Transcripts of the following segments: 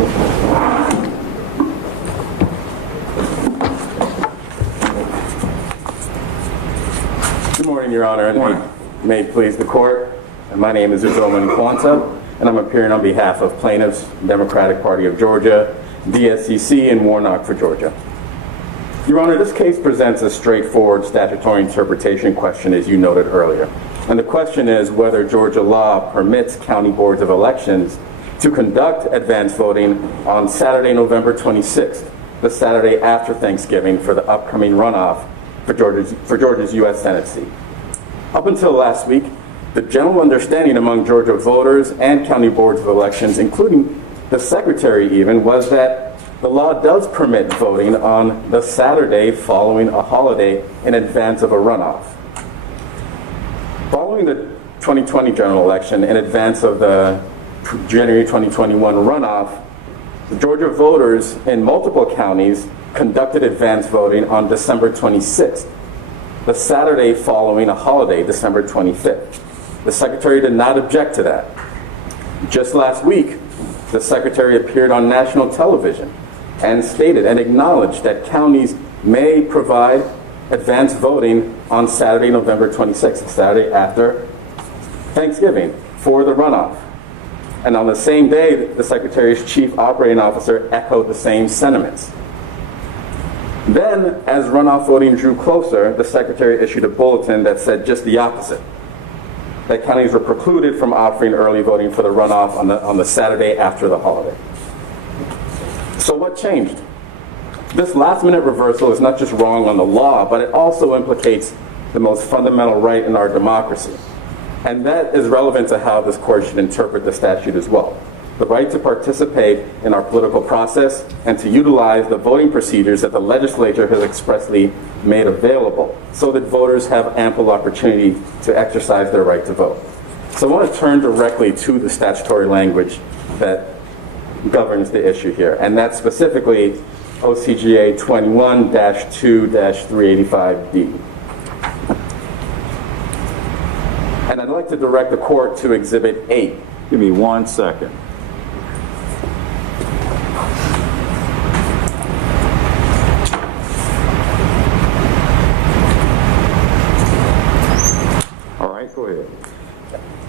Good morning, Your Honor, and may it please the court. My name is Uzoman Kwanta, and I'm appearing on behalf of plaintiffs, Democratic Party of Georgia, DSCC, and Warnock for Georgia. Your Honor, this case presents a straightforward statutory interpretation question, as you noted earlier. And the question is whether Georgia law permits county boards of elections to conduct advance voting on Saturday, November 26th, the Saturday after Thanksgiving, for the upcoming runoff for Georgia's U.S. Senate seat. Up until last week, the general understanding among Georgia voters and county boards of elections, including the secretary even, was that the law does permit voting on the Saturday following a holiday in advance of a runoff. Following the 2020 general election, in advance of the January 2021 runoff, the Georgia voters in multiple counties conducted advance voting on December 26th, the Saturday following a holiday, December 25th. The Secretary did not object to that. Just last week, the Secretary appeared on national television and stated and acknowledged that counties may provide advance voting on Saturday, November 26th, Saturday after Thanksgiving, for the runoff. And on the same day, the Secretary's chief operating officer echoed the same sentiments. Then, as runoff voting drew closer, the Secretary issued a bulletin that said just the opposite, that counties were precluded from offering early voting for the runoff on the Saturday after the holiday. So what changed? This last-minute reversal is not just wrong on the law, but it also implicates the most fundamental right in our democracy. And that is relevant to how this court should interpret the statute as well. The right to participate in our political process and to utilize the voting procedures that the legislature has expressly made available so that voters have ample opportunity to exercise their right to vote. So I want to turn directly to the statutory language that governs the issue here, and that's specifically OCGA 21-2-385D. And I'd like to direct the court to Exhibit 8. Give me 1 second. All right, go ahead.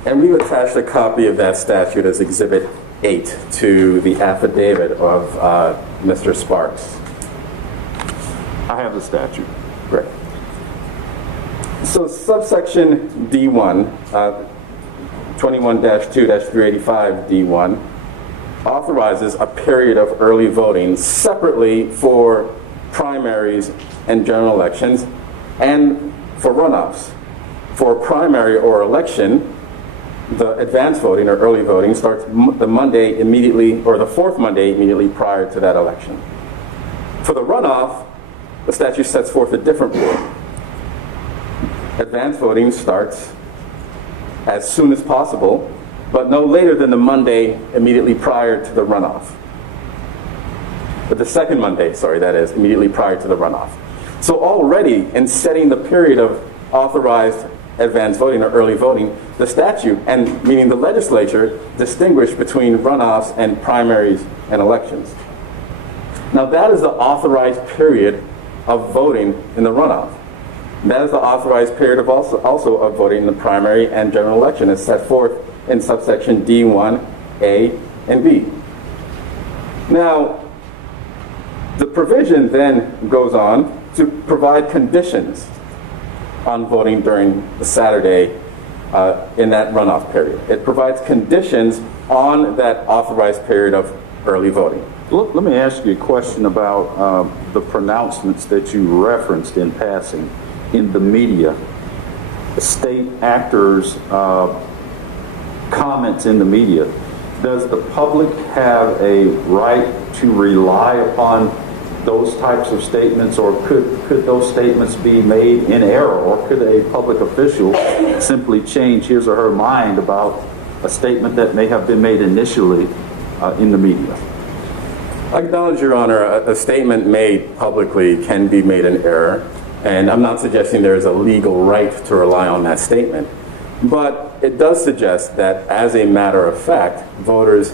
And we've attached a copy of that statute as Exhibit 8 to the affidavit of Mr. Sparks. I have the statute. Great. So subsection D1, 21-2-385D1, authorizes a period of early voting separately for primaries and general elections and for runoffs. For primary or election, the advance voting or early voting starts the Monday immediately, or the fourth Monday immediately prior to that election. For the runoff, the statute sets forth a different rule. Advance voting starts as soon as possible, but no later than the Monday immediately prior to the runoff. But the second Monday, that is, immediately prior to the runoff. So already, in setting the period of authorized advance voting or early voting, the statute, and meaning the legislature, distinguished between runoffs and primaries and elections. Now that is the authorized period of voting in the runoff. That is the authorized period of also of voting in the primary and general election, as set forth in subsection D1, A, and B. Now, the provision then goes on to provide conditions on voting during the Saturday in that runoff period. It provides conditions on that authorized period of early voting. Let me ask you a question about the pronouncements that you referenced in passing in the media. State actors' comments in the media. Does the public have a right to rely upon those types of statements, or could those statements be made in error, or could a public official simply change his or her mind about a statement that may have been made initially in the media? I acknowledge, Your Honor, a statement made publicly can be made in error, and I'm not suggesting there is a legal right to rely on that statement. But it does suggest that, as a matter of fact, voters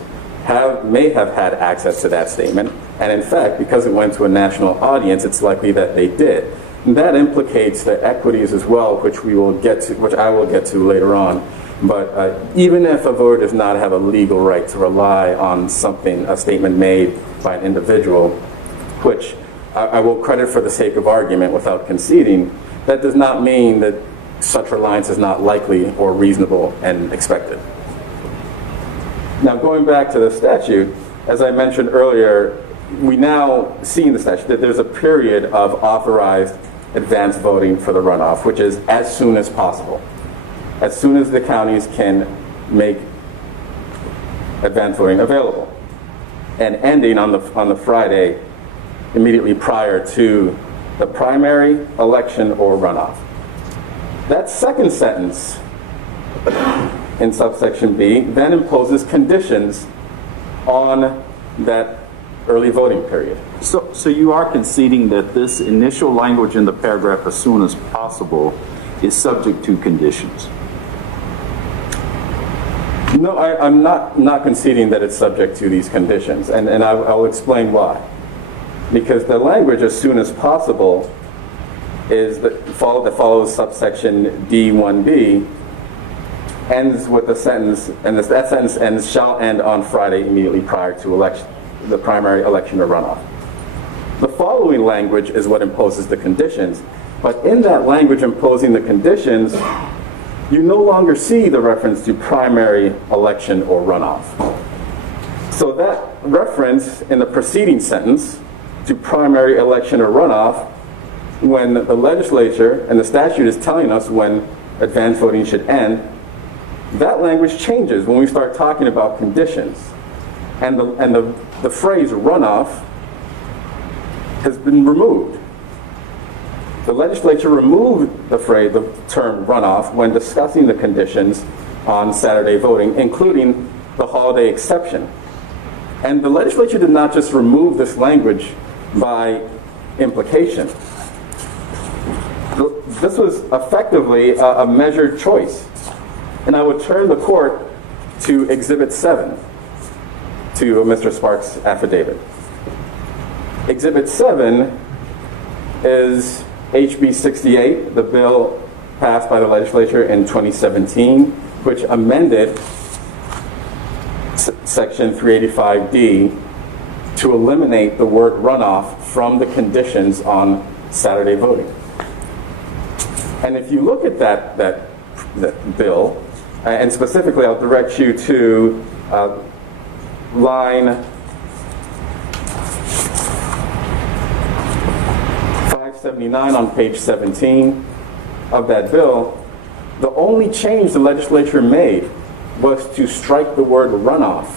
may have had access to that statement, and in fact, because it went to a national audience, it's likely that they did. And that implicates the equities as well, which I will get to later on. But even if a voter does not have a legal right to rely on a statement made by an individual, which I will credit for the sake of argument without conceding, that does not mean that such reliance is not likely or reasonable and expected. Now, going back to the statute, as I mentioned earlier, we now see in the statute that there's a period of authorized advance voting for the runoff, which is as soon as possible. As soon as the counties can make advance voting available, and ending on the Friday immediately prior to the primary, election, or runoff. That second sentence in subsection B then imposes conditions on that early voting period. So you are conceding that this initial language in the paragraph, as soon as possible, is subject to conditions? No, I'm not conceding that it's subject to these conditions, and I'll explain why. Because the language, as soon as possible, that follows subsection D1B, ends with the sentence, and that sentence ends, shall end on Friday immediately prior to the primary, election, or runoff. The following language is what imposes the conditions, but in that language imposing the conditions, you no longer see the reference to primary, election, or runoff. So that reference in the preceding sentence to primary, election, or runoff, when the legislature and the statute is telling us when advance voting should end, that language changes when we start talking about conditions. And the phrase runoff has been removed. The legislature removed the term runoff when discussing the conditions on Saturday voting, including the holiday exception. And the legislature did not just remove this language by implication. This was effectively a measured choice. And I would turn the court to Exhibit 7 to Mr. Sparks' affidavit. Exhibit 7 is HB 68, the bill passed by the legislature in 2017, which amended Section 385D to eliminate the word runoff from the conditions on Saturday voting. And if you look at that bill, and specifically I'll direct you to line 579 on page 17 of that bill, the only change the legislature made was to strike the word runoff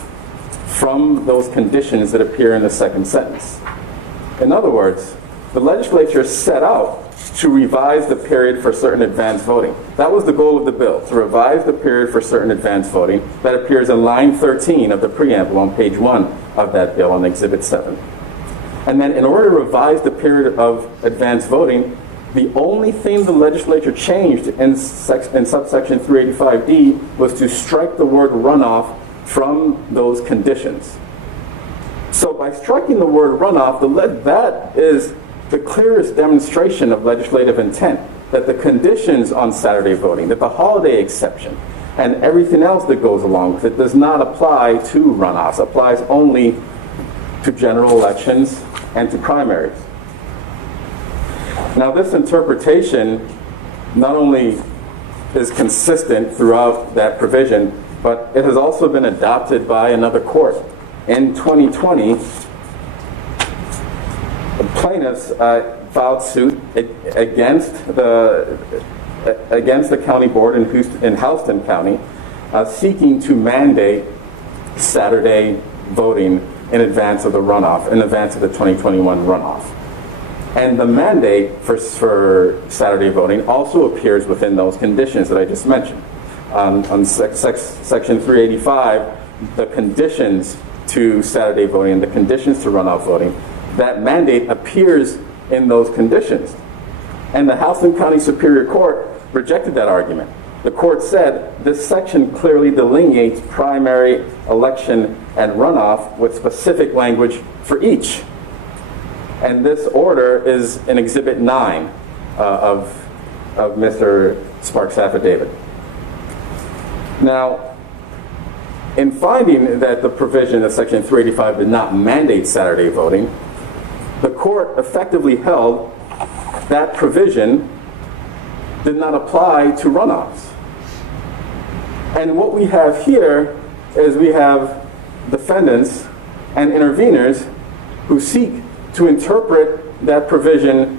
from those conditions that appear in the second sentence. In other words, the legislature set out to revise the period for certain advance voting. That was the goal of the bill, to revise the period for certain advance voting. That appears in line 13 of the preamble on page 1 of that bill on Exhibit 7. And then in order to revise the period of advance voting, the only thing the legislature changed in subsection 385D was to strike the word runoff from those conditions. So by striking the word runoff, that is the clearest demonstration of legislative intent, that the conditions on Saturday voting, that the holiday exception, and everything else that goes along with it does not apply to runoffs, applies only to general elections and to primaries. Now, this interpretation not only is consistent throughout that provision, but it has also been adopted by another court. In 2020, the plaintiffs filed suit against the county board in Houston County, seeking to mandate Saturday voting in advance of the runoff, in advance of the 2021 runoff. And the mandate for Saturday voting also appears within those conditions that I just mentioned. On Section 385, the conditions to Saturday voting and the conditions to runoff voting, that mandate appears in those conditions. And the Houston County Superior Court rejected that argument. The court said this section clearly delineates primary, election, and runoff with specific language for each. And this order is in Exhibit 9 of Mr. Sparks' affidavit. Now, in finding that the provision of Section 385 did not mandate Saturday voting, the court effectively held that provision did not apply to runoffs. And what we have here is we have defendants and interveners who seek to interpret that provision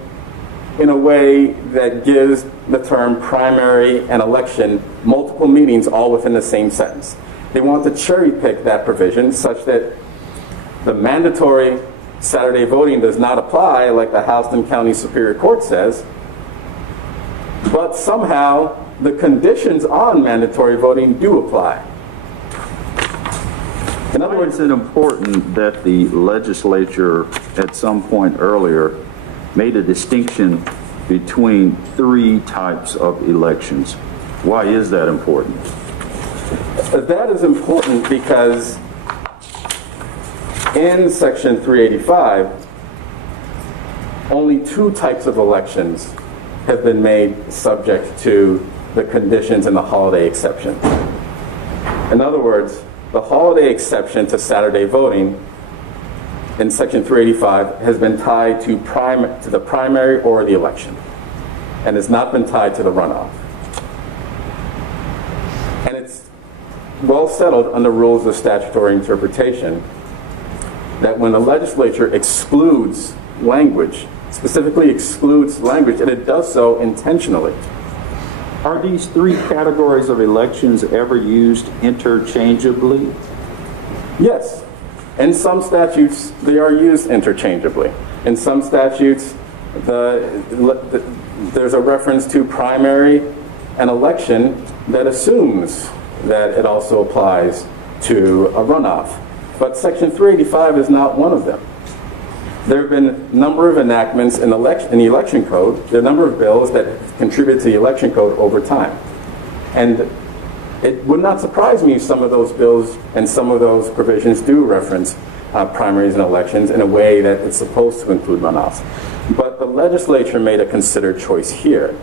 in a way that gives the term primary and election multiple meanings all within the same sentence. They want to cherry pick that provision such that the mandatory Saturday voting does not apply, like the Houston County Superior Court says, but somehow the conditions on mandatory voting do apply. In other words, is it important that the legislature at some point earlier made a distinction between three types of elections? Why is that important? That is important because in Section 385, only two types of elections have been made subject to the conditions and the holiday exception. In other words, the holiday exception to Saturday voting in Section 385 has been tied to the primary or the election, and has not been tied to the runoff. And it's well settled under rules of statutory interpretation that when the legislature excludes language, specifically excludes language, and it does so intentionally. Are these three categories of elections ever used interchangeably? Yes. In some statutes, they are used interchangeably. In some statutes, there's a reference to primary and election that assumes that it also applies to a runoff. But Section 385 is not one of them. There have been a number of enactments in the election code. There are a number of bills that contribute to the election code over time. And it would not surprise me if some of those bills and some of those provisions do reference primaries and elections in a way that it's supposed to include runoffs. But the legislature made a considered choice here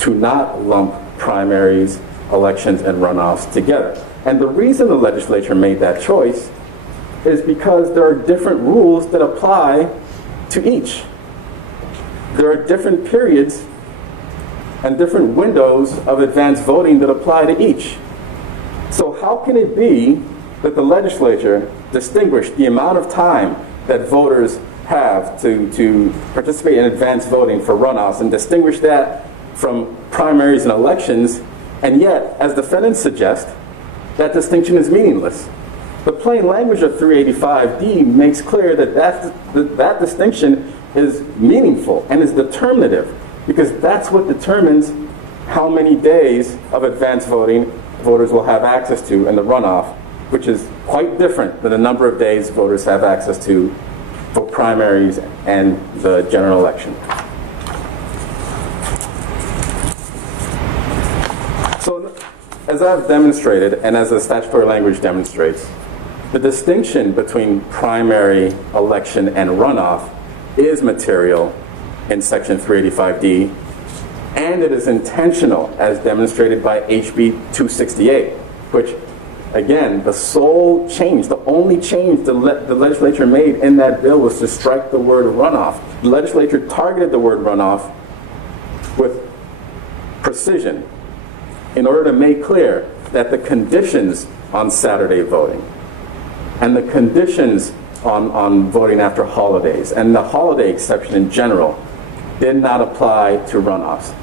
to not lump primaries, elections, and runoffs together. And the reason the legislature made that choice is because there are different rules that apply to each. There are different periods and different windows of advanced voting that apply to each. So how can it be that the legislature distinguished the amount of time that voters have to participate in advanced voting for runoffs and distinguish that from primaries and elections, and yet, as defendants suggest, that distinction is meaningless? The plain language of 385D makes clear that that distinction is meaningful and is determinative, because that's what determines how many days of advanced voting voters will have access to in the runoff, which is quite different than the number of days voters have access to for primaries and the general election. So, as I've demonstrated, and as the statutory language demonstrates, the distinction between primary, election, and runoff is material in Section 385D, and it is intentional, as demonstrated by HB 268, which, again, the sole change, the only change the legislature made in that bill was to strike the word runoff. The legislature targeted the word runoff with precision in order to make clear that the conditions on Saturday voting and the conditions on voting after holidays and the holiday exception in general did not apply to runoffs.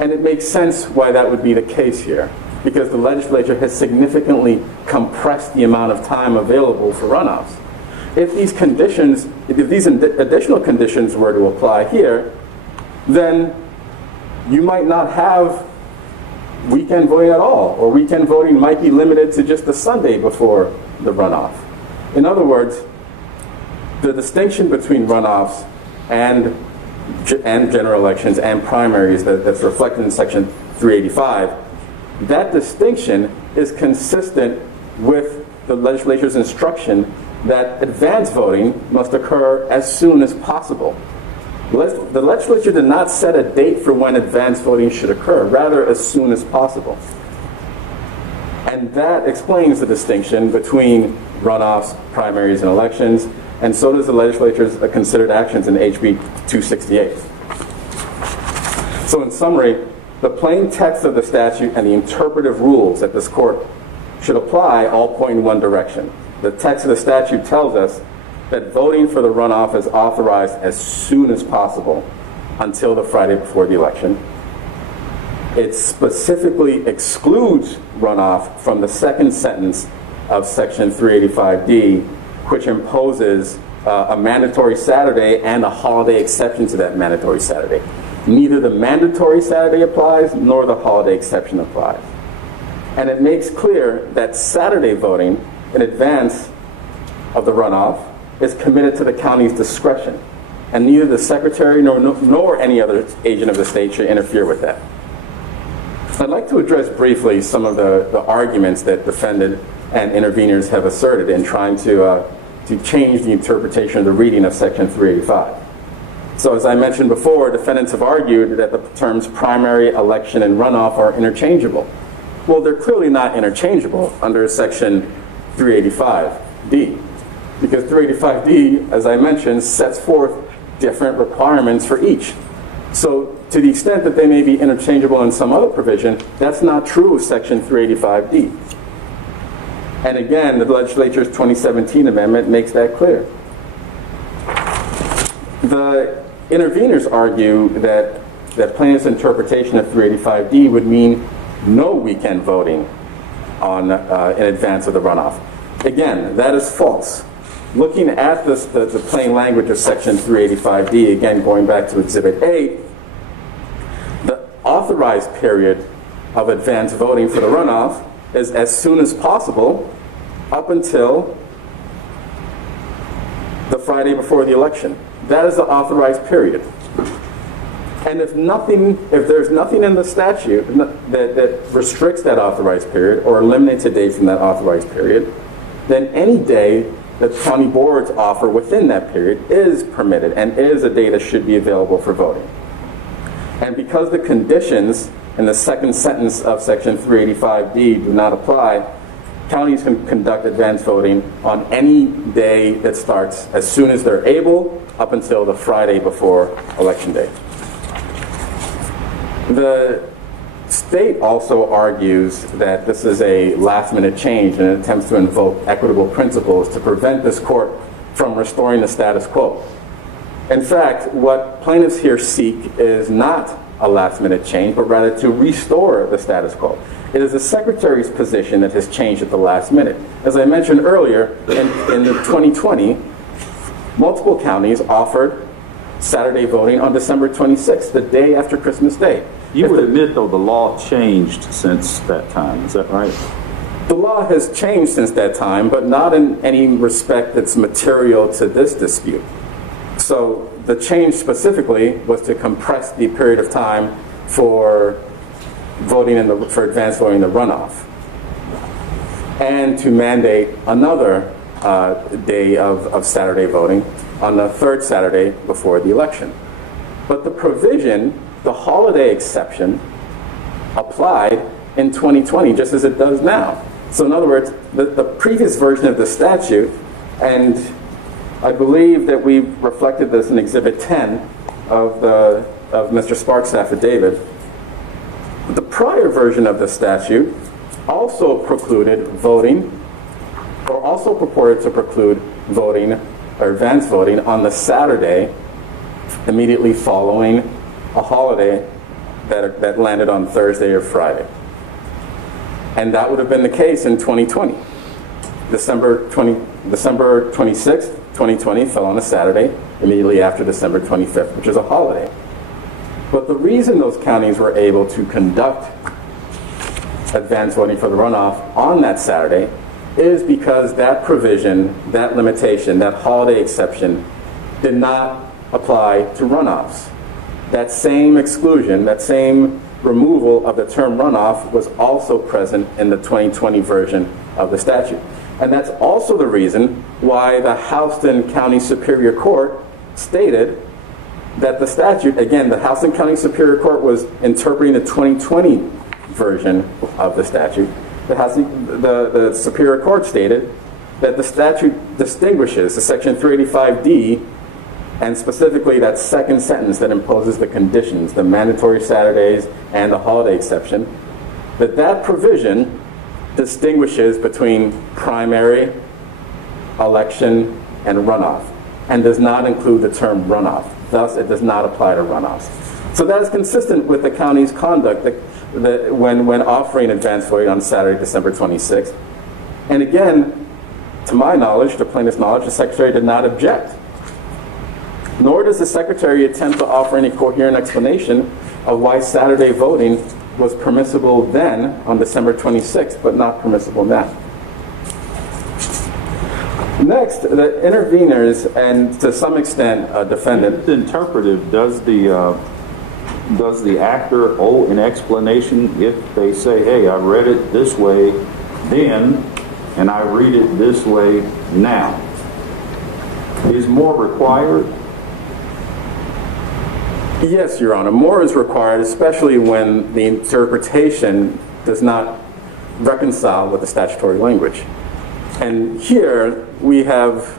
And it makes sense why that would be the case here, because the legislature has significantly compressed the amount of time available for runoffs. If these conditions, if these additional conditions were to apply here, then you might not have weekend voting at all, or weekend voting might be limited to just the Sunday before the runoff. In other words, the distinction between runoffs and general elections and primaries that's reflected in Section 385, that distinction is consistent with the legislature's instruction that advance voting must occur as soon as possible. The legislature did not set a date for when advance voting should occur, rather as soon as possible. And that explains the distinction between runoffs, primaries, and elections, and so does the legislature's considered actions in HB 268. So in summary, the plain text of the statute and the interpretive rules that this court should apply all point in one direction. The text of the statute tells us that voting for the runoff is authorized as soon as possible until the Friday before the election. It specifically excludes runoff from the second sentence of Section 385D, which imposes a mandatory Saturday and a holiday exception to that mandatory Saturday. Neither the mandatory Saturday applies nor the holiday exception applies. And it makes clear that Saturday voting in advance of the runoff is committed to the county's discretion, and neither the secretary nor any other agent of the state should interfere with that. I'd like to address briefly some of the arguments that defendant and interveners have asserted in trying to change the interpretation of the reading of Section 385. So as I mentioned before, defendants have argued that the terms primary, election, and runoff are interchangeable. Well, they're clearly not interchangeable under Section 385D, because 385D, as I mentioned, sets forth different requirements for each. So to the extent that they may be interchangeable in some other provision, that's not true of Section 385D. And again, the legislature's 2017 amendment makes that clear. The interveners argue that plaintiff's interpretation of 385D would mean no weekend voting in advance of the runoff. Again, that is false. Looking at the plain language of Section 385D, again going back to Exhibit 8, the authorized period of advance voting for the runoff is as soon as possible up until the Friday before the election. That is the authorized period. And if there's nothing in the statute that restricts that authorized period or eliminates a date from that authorized period, then any day that county boards offer within that period is permitted and is a day that should be available for voting. And because the conditions in the second sentence of Section 385D do not apply, counties can conduct advance voting on any day that starts as soon as they're able up until the Friday before Election Day. The state also argues that this is a last-minute change and attempts to invoke equitable principles to prevent this court from restoring the status quo. In fact, what plaintiffs here seek is not a last-minute change, but rather to restore the status quo. It is the Secretary's position that has changed at the last minute. As I mentioned earlier, in 2020, multiple counties offered Saturday voting on December 26th, the day after Christmas Day. You would admit, though, the law changed since that time. Is that right? The law has changed since that time, but not in any respect that's material to this dispute. So the change specifically was to compress the period of time for voting for advance voting in the runoff, and to mandate another day of Saturday voting on the third Saturday before the election. But the provision, the holiday exception, applied in 2020 just as it does now. So in other words, the previous version of the statute, and I believe that we reflected this in Exhibit 10 of Mr. Sparks' affidavit, the prior version of the statute also precluded voting, or also purported to preclude voting or advance voting on the Saturday immediately following a holiday that landed on Thursday or Friday. And that would have been the case in 2020. December 26th, 2020 fell on a Saturday immediately after December 25th, which is a holiday. But the reason those counties were able to conduct advance voting for the runoff on that Saturday is because that provision, that limitation, that holiday exception did not apply to runoffs. That same exclusion, that same removal of the term runoff was also present in the 2020 version of the statute. And that's also the reason why the Houston County Superior Court stated that the statute, again, the Houston County Superior Court was interpreting the 2020 version of the statute. The Superior Court stated that the statute distinguishes the Section 385D, and specifically that second sentence that imposes the conditions, the mandatory Saturdays and the holiday exception, that provision distinguishes between primary, election, and runoff, and does not include the term runoff. Thus, it does not apply to runoffs. So that is consistent with the county's conduct when offering advance voting on Saturday, December 26th. And again, to my knowledge, to plaintiff's knowledge, the Secretary did not object. Nor does the Secretary attempt to offer any coherent explanation of why Saturday voting was permissible then on December 26th, but not permissible now. Next, the interveners, and to some extent a defendant. If it's interpretive, does the actor owe an explanation if they say, hey, I read it this way then, and I read it this way now? Is more required? Yes, Your Honor, more is required, especially when the interpretation does not reconcile with the statutory language. And here we have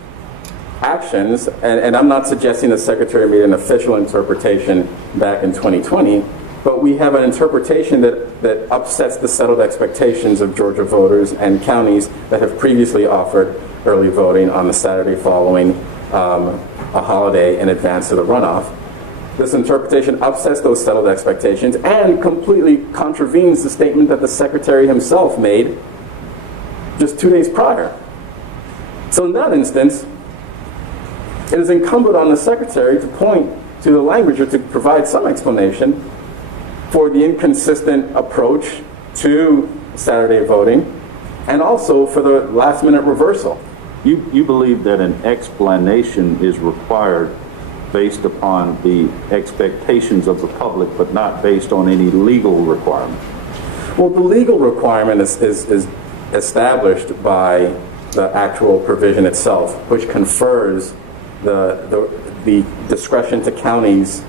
actions, and I'm not suggesting the Secretary made an official interpretation back in 2020, but we have an interpretation that upsets the settled expectations of Georgia voters and counties that have previously offered early voting on the Saturday following a holiday in advance of the runoff. This interpretation upsets those settled expectations and completely contravenes the statement that the Secretary himself made just 2 days prior. So in that instance, it is incumbent on the Secretary to point to the language or to provide some explanation for the inconsistent approach to Saturday voting and also for the last-minute reversal. You believe that an explanation is required based upon the expectations of the public, but not based on any legal requirement? Well, the legal requirement is established by the actual provision itself, which confers the discretion to counties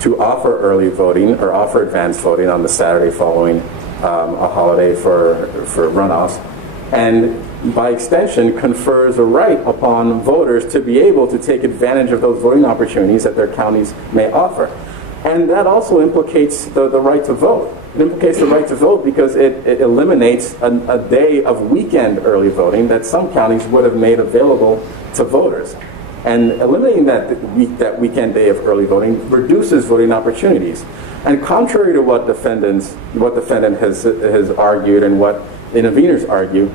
to offer early voting or offer advance voting on the Saturday following a holiday for runoffs, and by extension confers a right upon voters to be able to take advantage of those voting opportunities that their counties may offer. And that also implicates the right to vote. It implicates the right to vote because it eliminates a day of weekend early voting that some counties would have made available to voters. And eliminating that weekend day of early voting reduces voting opportunities. And contrary to what defendant has argued and what interveners argue,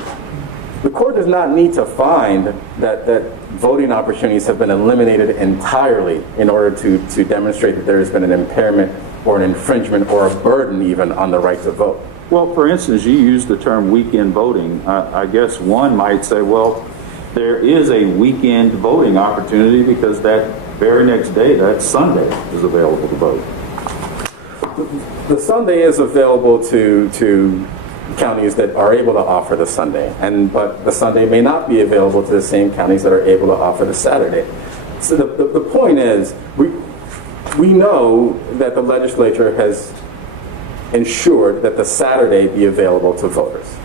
the court does not need to find that voting opportunities have been eliminated entirely in order to demonstrate that there has been an impairment or an infringement or a burden even on the right to vote. Well, for instance, you used the term weekend voting. I guess one might say, well, there is a weekend voting opportunity because that very next day, that Sunday, is available to vote. The Sunday is available to counties that are able to offer the Sunday, but the Sunday may not be available to the same counties that are able to offer the Saturday. So the point is, we know that the legislature has ensured that the Saturday be available to voters.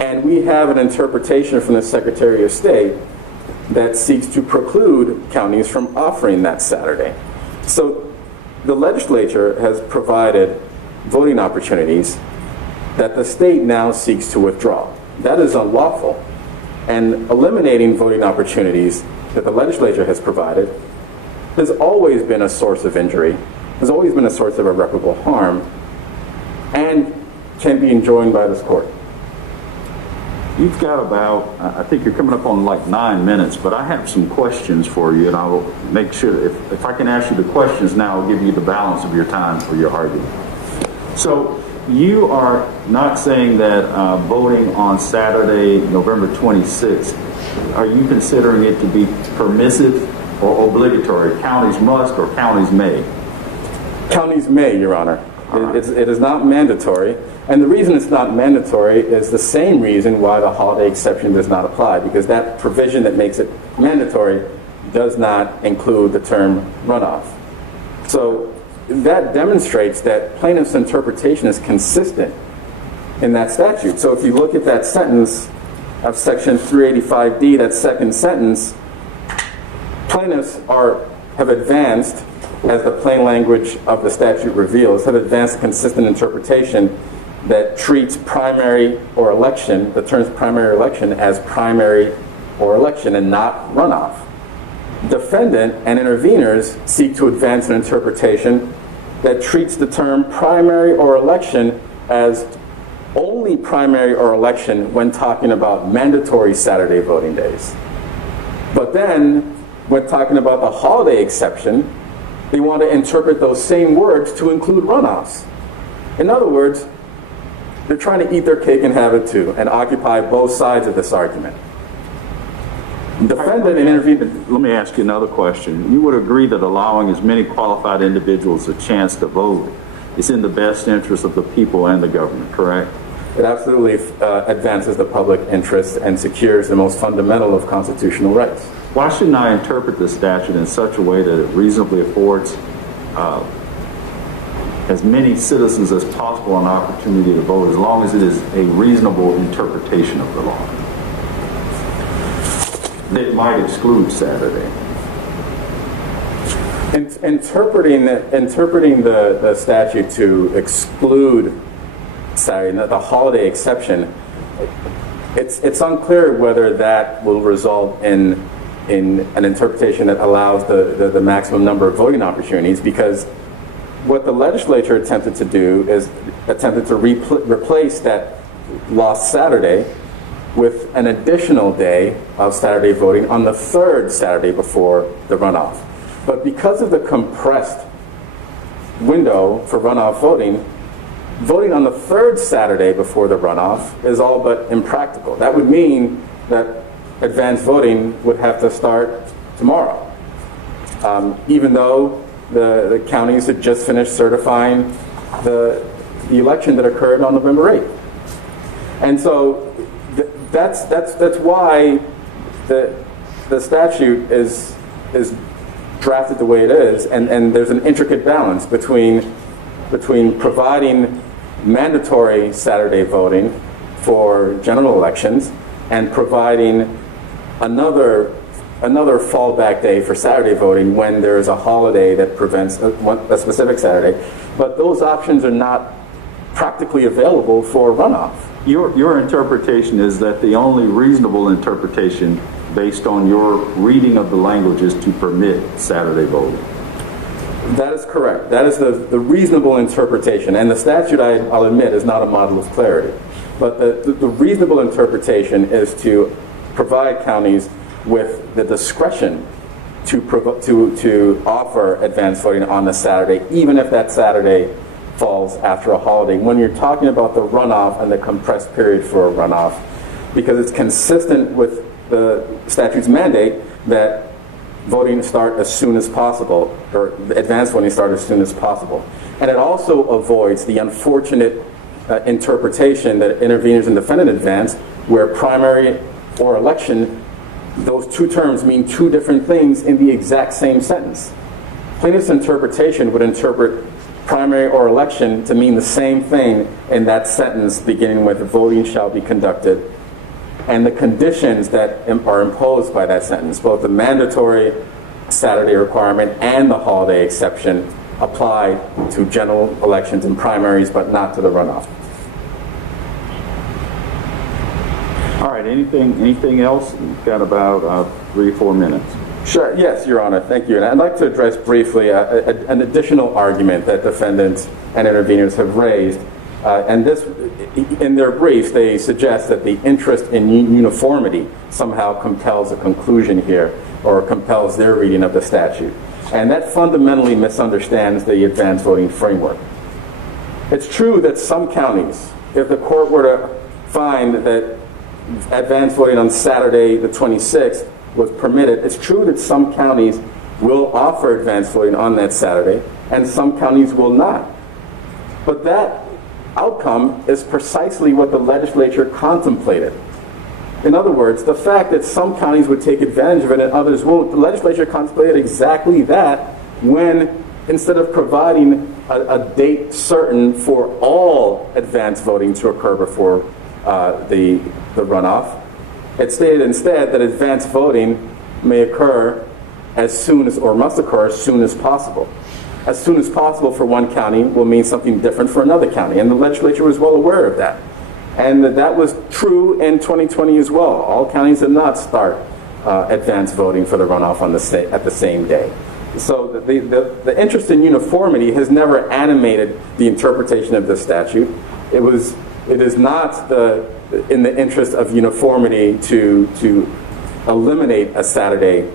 And we have an interpretation from the Secretary of State that seeks to preclude counties from offering that Saturday. So the legislature has provided voting opportunities that the state now seeks to withdraw. That is unlawful. And eliminating voting opportunities that the legislature has provided has always been a source of injury, has always been a source of irreparable harm, and can be enjoined by this court. You've got about, I think you're coming up on like 9 minutes, but I have some questions for you, and I'll make sure, if I can ask you the questions now, I'll give you the balance of your time for your argument. So, you are not saying that voting on Saturday, November 26th, are you considering it to be permissive or obligatory? Counties must or counties may? Counties may, Your Honor. It is not mandatory, and the reason it's not mandatory is the same reason why the holiday exception does not apply, because that provision that makes it mandatory does not include the term runoff. So that demonstrates that plaintiff's interpretation is consistent in that statute. So if you look at that sentence of section 385D, that second sentence, plaintiffs have advanced, as the plain language of the statute reveals, have advanced a consistent interpretation that treats primary or election, the terms primary or election, as primary or election and not runoff. Defendant and interveners seek to advance an interpretation that treats the term primary or election as only primary or election when talking about mandatory Saturday voting days. But then, when talking about the holiday exception, they want to interpret those same words to include runoffs. In other words, they're trying to eat their cake and have it too, and occupy both sides of this argument. Defendant and intervener. Let me ask you another question. You would agree that allowing as many qualified individuals a chance to vote is in the best interest of the people and the government, correct? It absolutely advances the public interest and secures the most fundamental of constitutional rights. Why shouldn't I interpret the statute in such a way that it reasonably affords as many citizens as possible an opportunity to vote, as long as it is a reasonable interpretation of the law that might exclude Saturday? Interpreting the statute to exclude Saturday, the holiday exception, it's unclear whether that will result in an interpretation that allows the maximum number of voting opportunities, because what the legislature attempted to do is attempted to replace that lost Saturday with an additional day of Saturday voting on the third Saturday before the runoff. But because of the compressed window for runoff voting, voting on the third Saturday before the runoff is all but impractical. That would mean that advanced voting would have to start tomorrow, even though the counties had just finished certifying the election that occurred on November 8th. And so that's why the statute is drafted the way it is, and there's an intricate balance between providing mandatory Saturday voting for general elections and providing another fallback day for Saturday voting when there is a holiday that prevents a specific Saturday. But those options are not practically available for runoff. Your interpretation is that the only reasonable interpretation based on your reading of the language is to permit Saturday voting. That is correct. That is the reasonable interpretation. And the statute, I'll admit, is not a model of clarity. But the reasonable interpretation is to provide counties with the discretion to offer advanced voting on the Saturday, even if that Saturday falls after a holiday. When you're talking about the runoff and the compressed period for a runoff, because it's consistent with the statute's mandate that voting start as soon as possible, or advanced voting start as soon as possible. And it also avoids the unfortunate interpretation that interveners and defendant advance, where primary or election, those two terms mean two different things in the exact same sentence. Plaintiff's interpretation would interpret primary or election to mean the same thing in that sentence beginning with voting shall be conducted, and the conditions that are imposed by that sentence, both the mandatory Saturday requirement and the holiday exception, apply to general elections and primaries, but not to the runoff. All right, anything else? We've got about 3 or 4 minutes. Sure, yes, Your Honor, thank you. And I'd like to address briefly an additional argument that defendants and interveners have raised. And this, in their briefs, they suggest that the interest in uniformity somehow compels a conclusion here, or compels their reading of the statute. And that fundamentally misunderstands the advanced voting framework. It's true that some counties, if the court were to find that advanced voting on Saturday the 26th was permitted, it's true that some counties will offer advanced voting on that Saturday, and some counties will not. But that outcome is precisely what the legislature contemplated. In other words, the fact that some counties would take advantage of it and others won't, the legislature contemplated exactly that when, instead of providing a date certain for all advance voting to occur before the runoff, it stated instead that advance voting may occur as soon as, or must occur as soon as possible. As soon as possible for one county will mean something different for another county, and the legislature was well aware of that. And that was true in 2020 as well. All counties did not start advance voting for the runoff on at the same day. So the interest in uniformity has never animated the interpretation of this statute. It is not in the interest of uniformity to eliminate a Saturday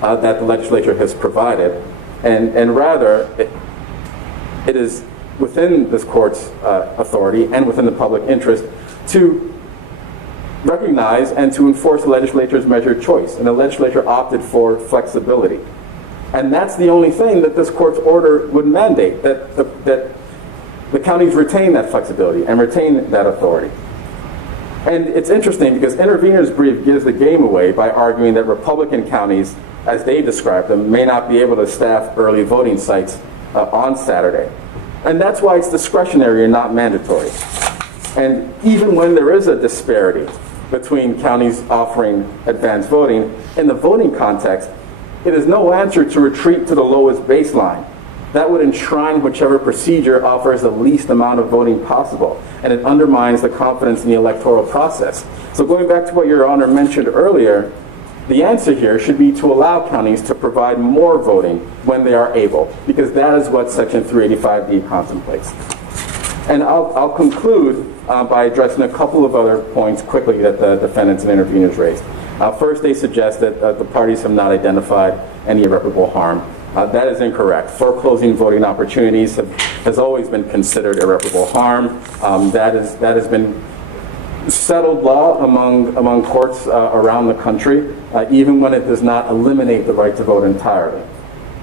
that the legislature has provided, and rather it is within this court's authority and within the public interest to recognize and to enforce the legislature's measured choice. And the legislature opted for flexibility. And that's the only thing that this court's order would mandate, that the counties retain that flexibility and retain that authority. And it's interesting because intervener's brief gives the game away by arguing that Republican counties, as they describe them, may not be able to staff early voting sites on Saturday. And that's why it's discretionary and not mandatory. And even when there is a disparity between counties offering advance voting, in the voting context, it is no answer to retreat to the lowest baseline. That would enshrine whichever procedure offers the least amount of voting possible, and it undermines the confidence in the electoral process. So going back to what Your Honor mentioned earlier, the answer here should be to allow counties to provide more voting when they are able, because that is what Section 385D contemplates. And I'll conclude by addressing a couple of other points quickly that the defendants and interveners raised. First, they suggest that the parties have not identified any irreparable harm. That is incorrect. Foreclosing voting opportunities has always been considered irreparable harm. That has been settled law among courts around the country, even when it does not eliminate the right to vote entirely.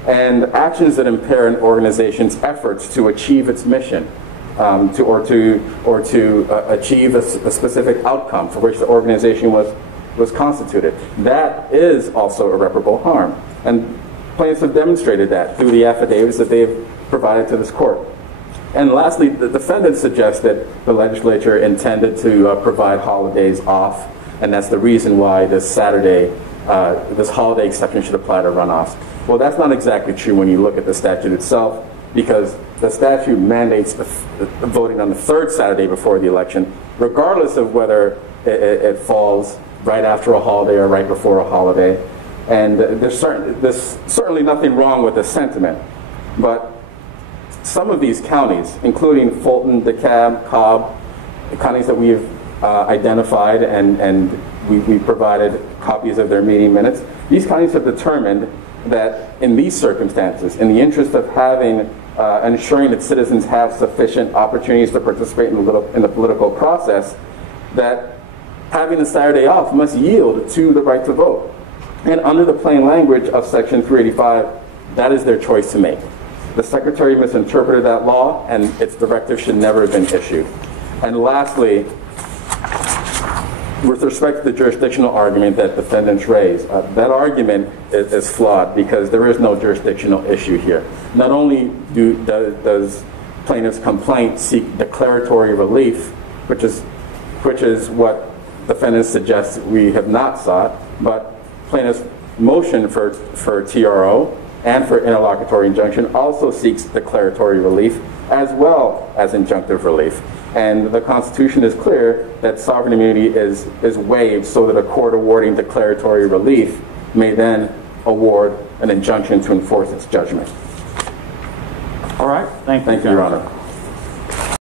And actions that impair an organization's efforts to achieve its mission, or to achieve a specific outcome for which the organization was constituted, that is also irreparable harm. And plaintiffs have demonstrated that through the affidavits that they have provided to this court. And lastly, the defendants suggest that the legislature intended to provide holidays off, and that's the reason why this holiday exception should apply to runoffs. Well, that's not exactly true when you look at the statute itself, because the statute mandates the voting on the third Saturday before the election, regardless of whether it falls right after a holiday or right before a holiday. And there's certainly nothing wrong with the sentiment, but some of these counties, including Fulton, DeKalb, Cobb, the counties that we've identified and we provided copies of their meeting minutes, these counties have determined that in these circumstances, in the interest of ensuring that citizens have sufficient opportunities to participate in the political process, that having a Saturday off must yield to the right to vote. And under the plain language of Section 385, that is their choice to make. The Secretary misinterpreted that law, and its directive should never have been issued. And lastly, with respect to the jurisdictional argument that defendants raised, that argument is flawed because there is no jurisdictional issue here. Not only does plaintiff's complaint seek declaratory relief, which is what defendants suggest we have not sought, but plaintiff's motion for TRO and for interlocutory injunction also seeks declaratory relief as well as injunctive relief. And the Constitution is clear that sovereign immunity is waived so that a court awarding declaratory relief may then award an injunction to enforce its judgment. All right. Thank you, Your Honor.